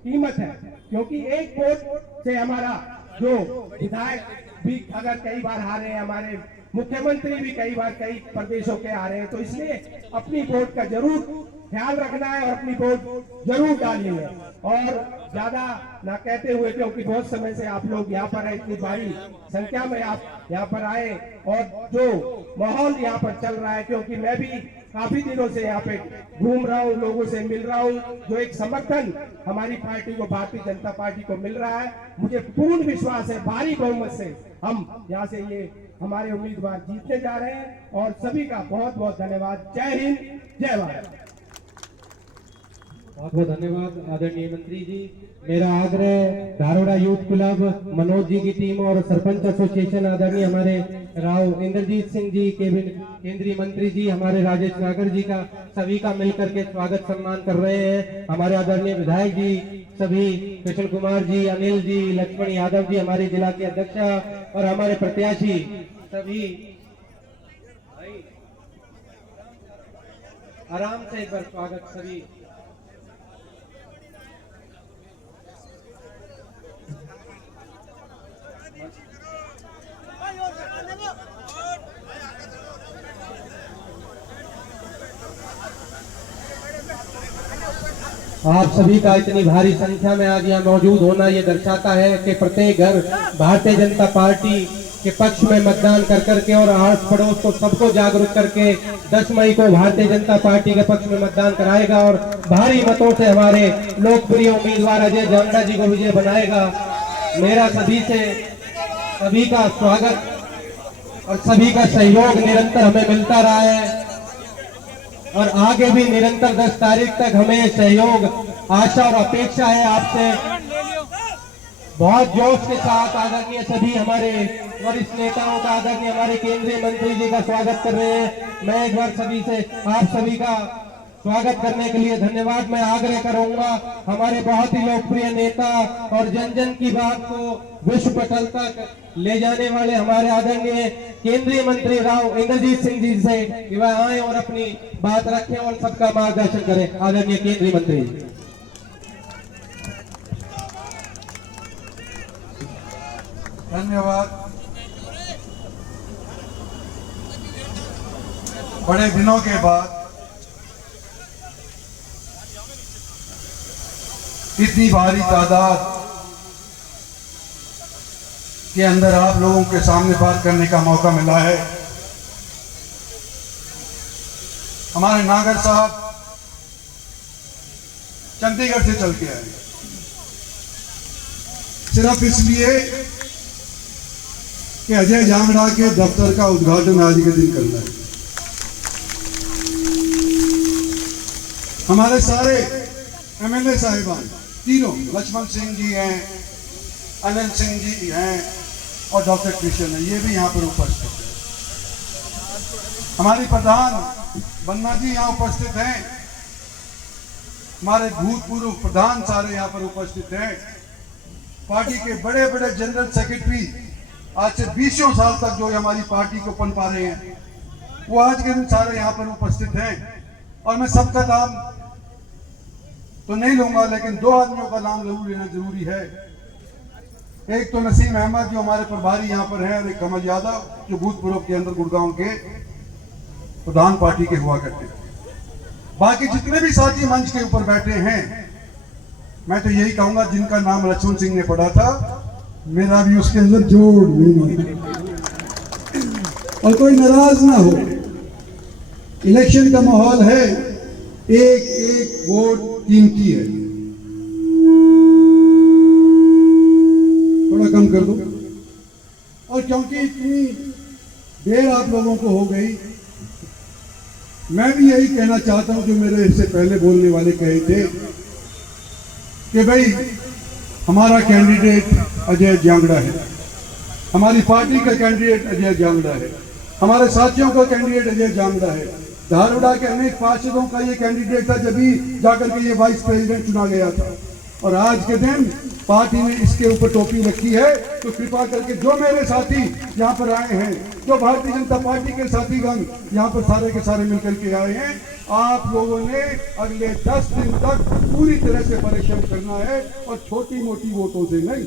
कीमत है। क्योंकि एक वोट से हमारा जो विधायक भी अगर कई बार हारे हैं, हमारे मुख्यमंत्री भी कई बार कई प्रदेशों के आ रहे हैं, तो इसलिए अपनी वोट का जरूर ख्याल रखना है और अपनी वोट जरूर डालनी है। और ज्यादा ना कहते हुए, क्योंकि बहुत समय से आप लोग यहाँ पर है, इतनी भारी संख्या में आप यहाँ पर आए, और जो माहौल यहाँ पर चल रहा है, क्योंकि मैं भी काफी दिनों से यहाँ पे घूम रहा हूँ, लोगों से मिल रहा हूँ, जो एक समर्थन हमारी पार्टी को, भारतीय जनता पार्टी को मिल रहा है, मुझे पूर्ण विश्वास है भारी बहुमत से हम यहाँ से ये हमारे उम्मीदवार जीतने जा रहे हैं। और सभी का बहुत बहुत धन्यवाद। जय हिंद, जय भारत। बहुत बहुत धन्यवाद आदरणीय मंत्री जी। मेरा आग्रह धारोड़ा यूथ क्लब, मनोज जी की टीम और सरपंच एसोसिएशन आदरणीय हमारे राव इंद्रजीत सिंह जी, केंद्रीय मंत्री जी, हमारे राजेश नागर जी का, सभी का मिलकर के स्वागत सम्मान कर रहे हैं। हमारे आदरणीय विधायक जी सभी, कृष्ण कुमार जी, अनिल जी, लक्ष्मण यादव जी, हमारे जिला के अध्यक्ष और हमारे प्रत्याशी सभी, आराम से एक बार स्वागत सभी। आप सभी का इतनी भारी संख्या में आज यहाँ मौजूद होना ये दर्शाता है कि प्रत्येक घर भारतीय जनता पार्टी के पक्ष में मतदान कर करके और आस पड़ोस को सबको जागरूक करके 10 मई को भारतीय जनता पार्टी के पक्ष में मतदान कराएगा और भारी मतों से हमारे लोकप्रिय उम्मीदवार अजय जांगड़ा जी को विजय बनाएगा। मेरा सभी का स्वागत और सभी का सहयोग निरंतर हमें मिलता रहा है और आगे भी निरंतर 10 तारीख तक हमें सहयोग, आशा और अपेक्षा है आपसे। बहुत जोश के साथ आदरणीय सभी हमारे वरिष्ठ नेताओं का, आदरणीय हमारे केंद्रीय मंत्री जी का स्वागत कर रहे हैं। मैं एक बार सभी से आप सभी का स्वागत करने के लिए धन्यवाद मैं आग्रह करूंगा। हमारे बहुत ही लोकप्रिय नेता और जन जन की बात को विश्व पटल तक ले जाने वाले हमारे आदरणीय केंद्रीय मंत्री राव इंद्रजीत सिंह जी से कि वह आए और अपनी बात रखें और सबका मार्गदर्शन करें। आदरणीय केंद्रीय मंत्री। धन्यवाद। बड़े दिनों के बाद इतनी भारी तादाद के अंदर आप लोगों के सामने बात करने का मौका मिला है। हमारे नागर साहब चंडीगढ़ से चल के आए सिर्फ इसलिए कि अजय जांगड़ा के दफ्तर का उद्घाटन आज के दिन करना है। हमारे सारे एमएलए साहिबान तीनों, लक्ष्मण सिंह जी हैं, अनिल सिंह जी हैं और डॉक्टर कृष्ण है, ये भी यहाँ पर उपस्थित है। हमारी प्रधान बन्ना जी यहाँ उपस्थित हैं। हमारे भूतपूर्व प्रधान सारे यहाँ पर उपस्थित हैं। पार्टी के बड़े बड़े जनरल सेक्रेटरी आज से 20 साल तक जो हमारी पार्टी को पनपा रहे हैं, वो आज के दिन सारे यहाँ पर उपस्थित हैं। और मैं सबका नाम तो नहीं लूंगा, लेकिन 2 आदमियों का नाम जरूर लेना जरूरी है। एक तो नसीम अहमद जो हमारे प्रभारी यहाँ पर हैं, और एक कमल यादव जो भूतपूर्व के अंदर गुड़गांव के प्रधान पार्टी के हुआ करते थे। बाकी जितने भी साथी मंच के ऊपर बैठे हैं, मैं तो यही कहूंगा जिनका नाम लक्ष्मण सिंह ने पढ़ा था, मेरा भी उसके अंदर जोड़ नहीं, और कोई नाराज ना हो। इलेक्शन का माहौल है, एक एक वोट कीमती है। थोड़ा कम कर दो। और क्योंकि इतनी देर आप लोगों को हो गई, मैं भी यही कहना चाहता हूं जो मेरे इससे पहले बोलने वाले कहे थे कि भाई हमारा कैंडिडेट अजय जांगड़ा है, हमारी पार्टी का कैंडिडेट अजय जांगड़ा है, हमारे साथियों का कैंडिडेट अजय जांगड़ा है। धारवाड़ा के अनेक पार्षदों का ये कैंडिडेट था जब भी जाकर के ये वाइस प्रेसिडेंट चुना गया था। और आज के दिन पार्टी ने इसके ऊपर टोपी रखी है। तो कृपा करके जो मेरे साथी यहाँ पर आए हैं, जो भारतीय जनता पार्टी के साथीगण यहाँ पर सारे के सारे मिलकर के आए हैं, आप लोगों ने अगले 10 दिन तक पूरी तरह से परिश्रम करना है और छोटी मोटी वोटों से नहीं,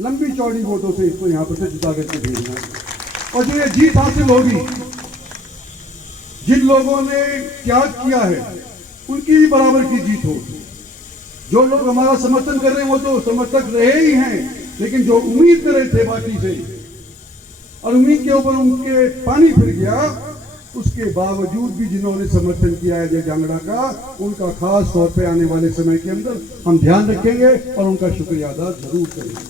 लंबी चौड़ी वोटों से इसको यहाँ पर से जिता करके भेजना है। और जो ये जीत हासिल होगी, जिन लोगों ने त्याग किया है उनकी भी बराबर की जीत होगी। जो लोग हमारा समर्थन कर रहे हैं वो तो समर्थक रहे ही हैं, लेकिन जो उम्मीद कर रहे थे पार्टी से और उम्मीद के ऊपर उनके पानी फिर गया, उसके बावजूद भी जिन्होंने समर्थन किया है अजय जांगड़ा का, उनका खास तौर पे आने वाले समय के अंदर हम ध्यान रखेंगे और उनका शुक्रिया अदा जरूर करेंगे।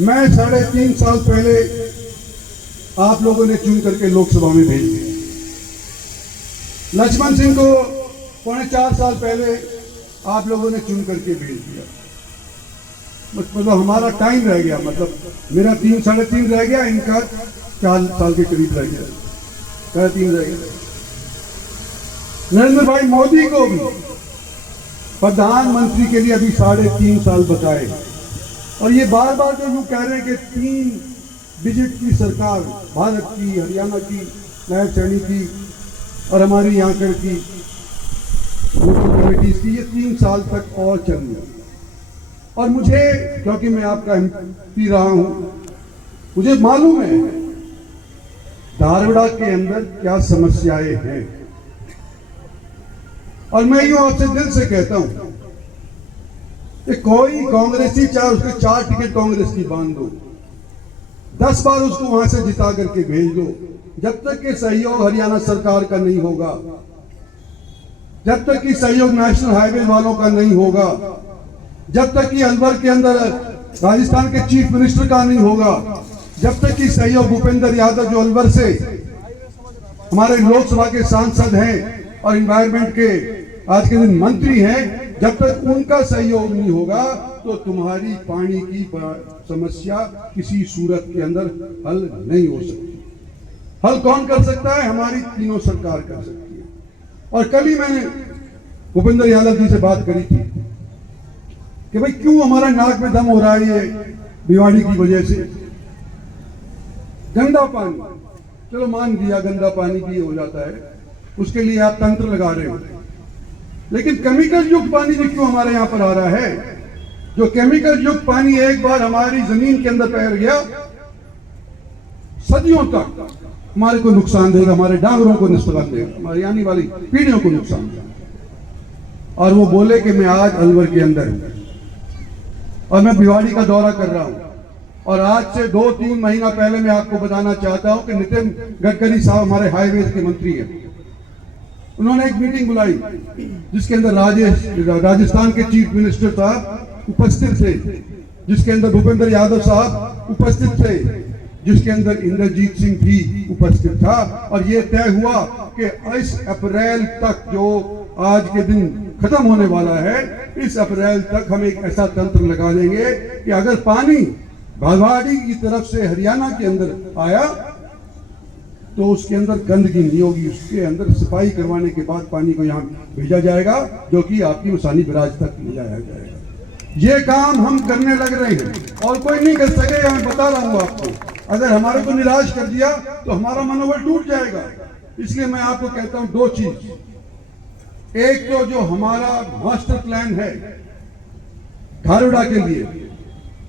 मैं 3.5 साल पहले आप लोगों ने चुन करके लोकसभा में भेज दिया। लक्ष्मण सिंह को 4.25 साल पहले आप लोगों ने चुन करके भेज दिया। मतलब हमारा टाइम रह गया, मतलब मेरा 3 साढ़े 3 रह गया, इनका 4 साल के करीब रह गया, 3.5 रह गया। नरेंद्र भाई मोदी को भी प्रधानमंत्री के लिए अभी 3.5 साल बताए। और ये बार बार जो यूं कह रहे हैं कि 3 डिजिट की सरकार, भारत की, हरियाणा की, नायब सैनी की और हमारी यहाँ की लोकल कमेटीज की, ये 3 साल तक और चलनी है। और मुझे, क्योंकि मैं आपका एमपी रहा हूं, मुझे मालूम है धारवाड़ा के अंदर क्या समस्याएं हैं। और मैं यूं आपसे दिल से कहता हूं कि कोई कांग्रेसी, चाहे उसके 4 टिकट कांग्रेस की बांध दो, 10 बार उसको वहां से जिता करके भेज दो, जब तक कि सहयोग हरियाणा सरकार का नहीं होगा, जब तक कि सहयोग नेशनल हाईवे वालों का नहीं होगा, जब तक कि अलवर के अंदर राजस्थान के चीफ मिनिस्टर का नहीं होगा, जब तक कि सहयोग भूपेंद्र यादव जो अलवर से हमारे लोकसभा के सांसद हैं और एनवायरमेंट के आज के दिन मंत्री हैं, जब तक उनका सहयोग नहीं होगा तो तुम्हारी पानी की समस्या किसी सूरत के अंदर हल नहीं हो सकती। हल कौन कर सकता है? हमारी तीनों सरकार कर सकती है। और कल ही मैंने भूपेंद्र यादव जी से बात करी थी कि भाई क्यों हमारा नाक में दम हो रहा है ये बीमारी की वजह से। गंदा पानी, चलो मान लिया गंदा पानी भी हो जाता है, उसके लिए आप तंत्र लगा रहे हो, लेकिन केमिकल युक्त पानी भी क्यों हमारे यहां पर आ रहा है? जो केमिकल युक्त पानी एक बार हमारी जमीन के अंदर पैर गया, सदियों तक हमारे को नुकसान देगा, हमारे डांगरों को नुकसान देगा, हमारी आने वाली पीढ़ियों को नुकसान देगा। और वो बोले कि मैं आज अलवर के अंदर हूं और मैं भिवाड़ी का दौरा कर रहा हूं, और आज से 2-3 महीना पहले मैं आपको बताना चाहता हूं कि नितिन गडकरी साहब हमारे हाईवेज के मंत्री हैं, उन्होंने एक मीटिंग बुलाई जिसके अंदर राजस्थान के चीफ मिनिस्टर साहब उपस्थित थे, जिसके अंदर भूपेंद्र यादव साहब उपस्थित थे, जिसके अंदर इंद्रजीत सिंह भी उपस्थित था। और ये तय हुआ कि इस अप्रैल तक, जो आज के दिन खत्म होने वाला है, इस अप्रैल तक हम एक ऐसा तंत्र लगा देंगे कि अगर पानी भिवाड़ी की तरफ से हरियाणा के अंदर आया तो उसके अंदर गंदगी नहीं होगी, उसके अंदर सफाई करवाने के बाद पानी को यहाँ भेजा जाएगा, जो कि आपकी मसानी बराज तक ले जाया जाएगा। ये काम हम करने लग रहे हैं और कोई नहीं कर सकेगा। मैं बता रहा हूँ आपको, अगर हमारे को निराश कर दिया तो हमारा मनोबल टूट जाएगा। इसलिए मैं आपको कहता हूँ 2 चीज। एक तो जो हमारा मास्टर प्लान है धारवाड़ा के लिए,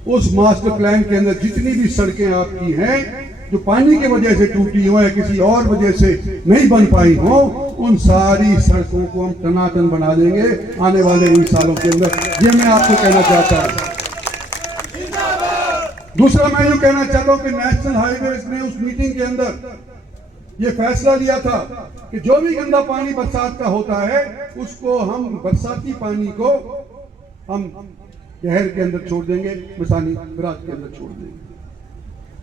उस मास्टर प्लान के अंदर जितनी भी सड़कें आपकी हैं जो पानी की वजह से टूटी हो या किसी और वजह से नहीं बन पाई हो, उन सारी सड़कों को हम टनाटन बना देंगे आने वाले इन सालों के अंदर। ये मैं आपको कहना चाहता हूं। दूसरा मैं यूं कहना चाहता हूं कि नेशनल हाईवेज ने उस मीटिंग के अंदर ये फैसला लिया था कि जो भी गंदा पानी बरसात का होता है उसको हम, बरसाती पानी को हम शहर के अंदर छोड़ देंगे, मसानी बराज के अंदर छोड़ देंगे।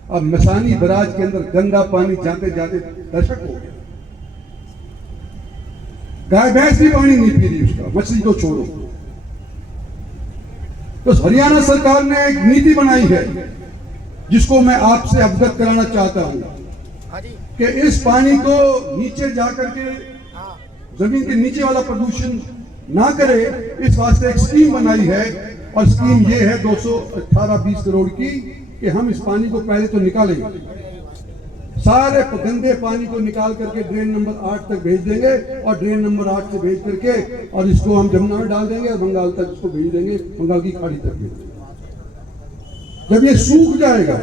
अब मसानी बराज के अंदर गंदा पानी जाते जाते दशक हो गया, गाय भैंस भी पानी नहीं पी रही उसका, मछली तो छोड़ो। तो हरियाणा सरकार ने एक नीति बनाई है जिसको मैं आपसे अवगत कराना चाहता हूं कि इस पानी को नीचे जाकर के जमीन के नीचे वाला प्रदूषण ना करे, इस वास्ते एक स्कीम बनाई है। और स्कीम ये है 218-20 करोड़ की कि हम इस पानी को पहले तो निकालेंगे, सारे गंदे पानी को निकाल करके ड्रेन नंबर 8 तक भेज देंगे और ड्रेन नंबर 8 से भेज करके और इसको हम जमुना में डाल देंगे और बंगाल तक इसको भेज देंगे, बंगाल की खाड़ी तक भेज देंगे। जब ये सूख जाएगा,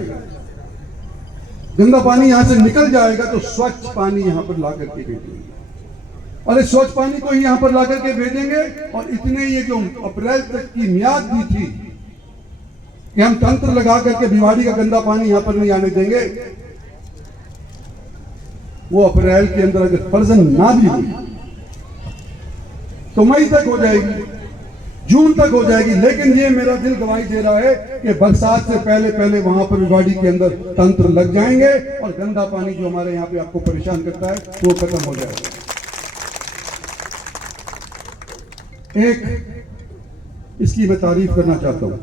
गंदा पानी यहां से निकल जाएगा, तो स्वच्छ पानी यहां पर ला करके भेजेंगे और इस स्वच्छ पानी को ही यहां पर ला करके भेजेंगे। और इतने ये जो अप्रैल तक की मियाद दी थी कि हम तंत्र लगा करके भिवाड़ी का गंदा पानी यहां पर नहीं आने देंगे, वो अप्रैल के अंदर अगर फर्जन ना भी हुई तो मई तक हो जाएगी, जून तक हो जाएगी। लेकिन ये मेरा दिल गवाही दे रहा है कि बरसात से पहले पहले वहां पर भिवाड़ी के अंदर तंत्र लग जाएंगे और गंदा पानी जो हमारे यहाँ पे आपको परेशान करता है वो खत्म हो जाएगा। एक इसकी मैं तारीफ करना चाहता हूं।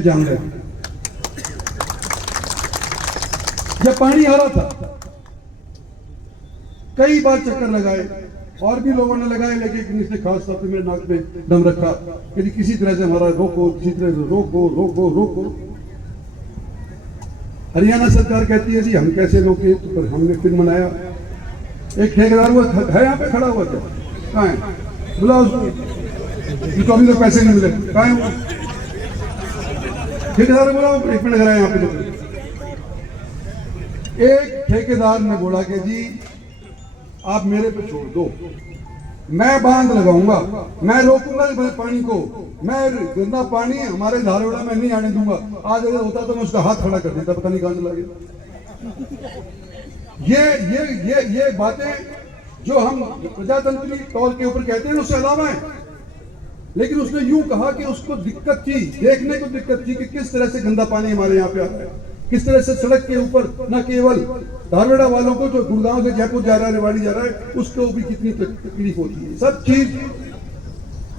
जांगड़े जब पानी आ रहा था कई बार चक्कर लगाए और भी लोगों ने लगाए, लेकिन इसने खास तौर पे मेरे नाक पे दम रखा कि किसी तरह से हमारा रोको, किसी तरह से रोको रोको रोको। हरियाणा सरकार कहती है जी हम कैसे रोके, तो पर हमने फिर मनाया। एक ठेकेदार हुआ है यहाँ पे खड़ा हुआ था, कहाँ है, बुलाओ उसको, अभी तो पैसे नहीं मिले, कहाँ है ठेकेदार, बुलाओ, 1 मिनट लगाए यहाँ पे। एक ठेकेदार ने बोला कि जी आप मेरे पे छोड़ दो, मैं बांध लगाऊंगा, मैं रोकूंगा पानी को, मैं गंदा पानी हमारे धारवाड़ा में नहीं आने दूंगा। आज अगर होता तो मैं उसका हाथ खड़ा कर देता, पता नहीं कहां से लगे। ये बातें जो हम प्रजातंत्री तौर के ऊपर कहते हैं उससे अलावा है। लेकिन उसने यूं कहा कि उसको दिक्कत थी, देखने को दिक्कत थी कि किस तरह से गंदा पानी हमारे यहाँ पे आता है, किस तरह से सड़क के ऊपर न केवल धारवाड़ा वालों को जो गुड़गांव से जयपुर जा रहा है, रेवाड़ी जा रहा है, उसको भी कितनी तकलीफ होती है। सब चीज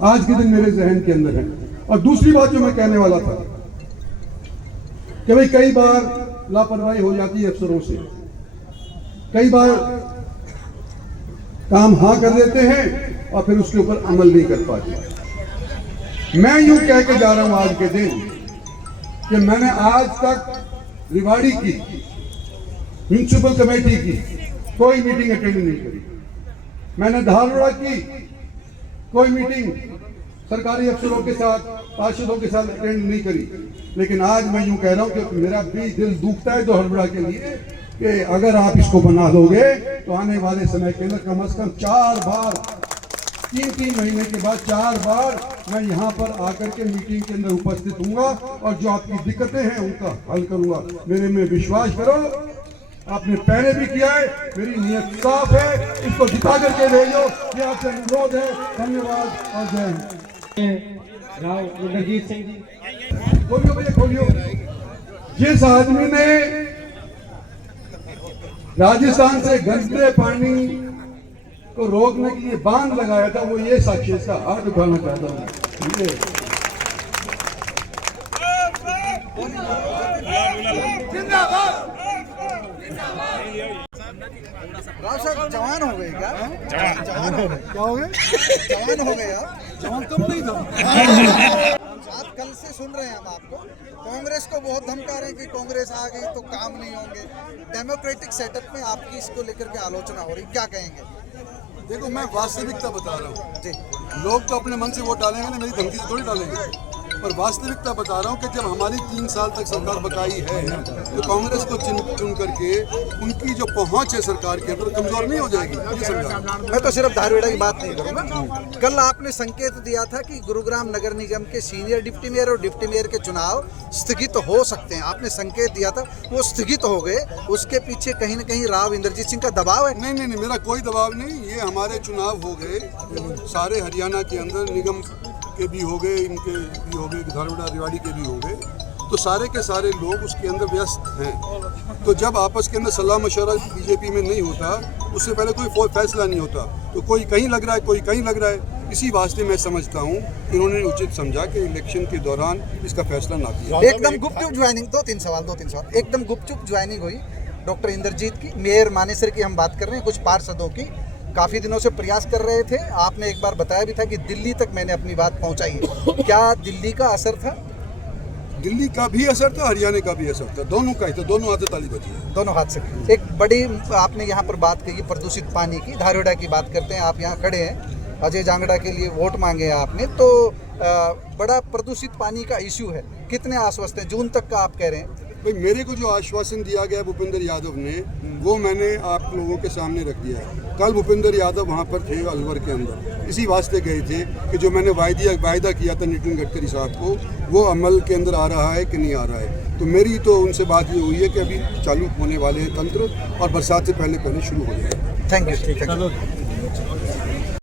आज के दिन मेरे जहन के अंदर है। और दूसरी बात जो मैं कहने वाला था कि भाई कई बार लापरवाही हो जाती है अफसरों से, कई बार काम हाँ कर देते हैं और फिर उसके ऊपर अमल नहीं कर पाते। मैं यूं कह के जा रहा हूं आज के दिन कि मैंने आज तक रेवाड़ी की म्यूनिसिपल कमेटी की कोई मीटिंग अटेंड नहीं करी, मैंने धारवाड़ा की कोई मीटिंग सरकारी अफसरों के साथ, पार्षदों के साथ अटेंड नहीं करी। लेकिन आज मैं यूं कह रहा हूं कि मेरा भी दिल दुखता है धारवाड़ा के लिए कि अगर आप इसको बना दोगे तो आने वाले समय के अंदर कम से कम 4 बार, 3-3 महीने के बाद 4 बार मैं यहाँ पर आकर के मीटिंग के अंदर उपस्थित हूँगा और जो आपकी दिक्कतें हैं उनका हल करूँगा। मेरे में विश्वास करो, आपने पहले भी किया है, मेरी नीयत साफ है, इसको जिता करके भेजो, ये आपसे अनुरोध है। धन्यवाद और जय हिंद। राव इंद्रजीत सिंह जी, खोलियो भैया खोलियो। जिस आदमी ने राजस्थान से गंदे पानी को रोकने के लिए बांध लगाया था, वो ये साक्षी, इसका हाथ उठाना चाहता हूँ। राव साहब जवान हो गए क्या? जवान हो गए, क्या हो गए? जवान हो गए आप? जवान कम नहीं था। आप कल से सुन रहे हैं हम आपको, कांग्रेस को बहुत धमका रहे हैं कि कांग्रेस आ गई तो काम नहीं होंगे। डेमोक्रेटिक सेटअप में आपकी इसको लेकर के आलोचना हो रही, क्या कहेंगे? देखो मैं वास्तविकता बता रहा हूँ जी। लोग तो अपने मन से वोट डालेंगे ना, मेरी धमकी से थोड़ी डालेंगे, पर वास्तविकता बता रहा हूँ कि जब हमारी 3 साल तक सरकार बकाई है तो कांग्रेस को चुन करके उनकी जो पहुंच है सरकार के अंदर कमजोर नहीं हो जाएगी ये सरकार। मैं तो सिर्फ धारवाड़ा की बात नहीं करूँगा। कल आपने संकेत दिया था कि गुरुग्राम नगर निगम के सीनियर डिप्टी मेयर और डिप्टी मेयर के चुनाव स्थगित हो सकते हैं, आपने संकेत दिया था, वो स्थगित हो गए। उसके पीछे कहीं ना कहीं राव इंद्रजीत सिंह का दबाव है? नहीं, मेरा कोई दबाव नहीं। ये हमारे चुनाव हो गए सारे हरियाणा के अंदर, निगम के भी हो गए, इनके भी हो गए, धारवाड़ा रेवाड़ी के भी हो गए, तो सारे के सारे लोग उसके अंदर व्यस्त हैं। तो जब आपस के अंदर सलाह मशवरा बीजेपी में नहीं होता, उससे पहले कोई फैसला नहीं होता, तो कोई कहीं लग रहा है, कोई कहीं लग रहा है। इसी वास्ते मैं समझता हूँ कि उन्होंने उचित समझा कि इलेक्शन के दौरान इसका फैसला ना किया। एकदम गुपचुप ज्वाइनिंग, दो तीन सवाल एकदम गुपचुप ज्वाइनिंग हुई डॉक्टर इंद्रजीत की। मेयर मानेसर की हम बात कर रहे हैं, कुछ पार्षदों की काफ़ी दिनों से प्रयास कर रहे थे। आपने एक बार बताया भी था कि दिल्ली तक मैंने अपनी बात पहुंचाई है। क्या दिल्ली का असर था? दिल्ली का भी असर था, हरियाणा का भी असर था, दोनों का ही था, दोनों हाथ से ताली बजी है। दोनों हाथ से। एक बड़ी आपने यहाँ पर बात कही प्रदूषित पानी की, धारूहेड़ा की बात करते हैं, आप यहाँ खड़े हैं, अजय जांगड़ा के लिए वोट मांगे हैं आपने, तो बड़ा प्रदूषित पानी का इश्यू है। कितने आश्वस्त हैं? जून तक का आप कह रहे हैं। भाई मेरे को जो आश्वासन दिया गया भूपेंद्र यादव ने, वो मैंने आप लोगों के सामने रख दिया है। कल भूपेंद्र यादव वहाँ पर थे अलवर के अंदर, इसी वास्ते गए थे कि जो मैंने वायदा किया था नितिन गडकरी साहब को, वो अमल के अंदर आ रहा है कि नहीं आ रहा है। तो मेरी तो उनसे बात ये हुई है कि अभी चालू होने वाले हैं तंत्र और बरसात से पहले शुरू हो जाएगा। Thank you.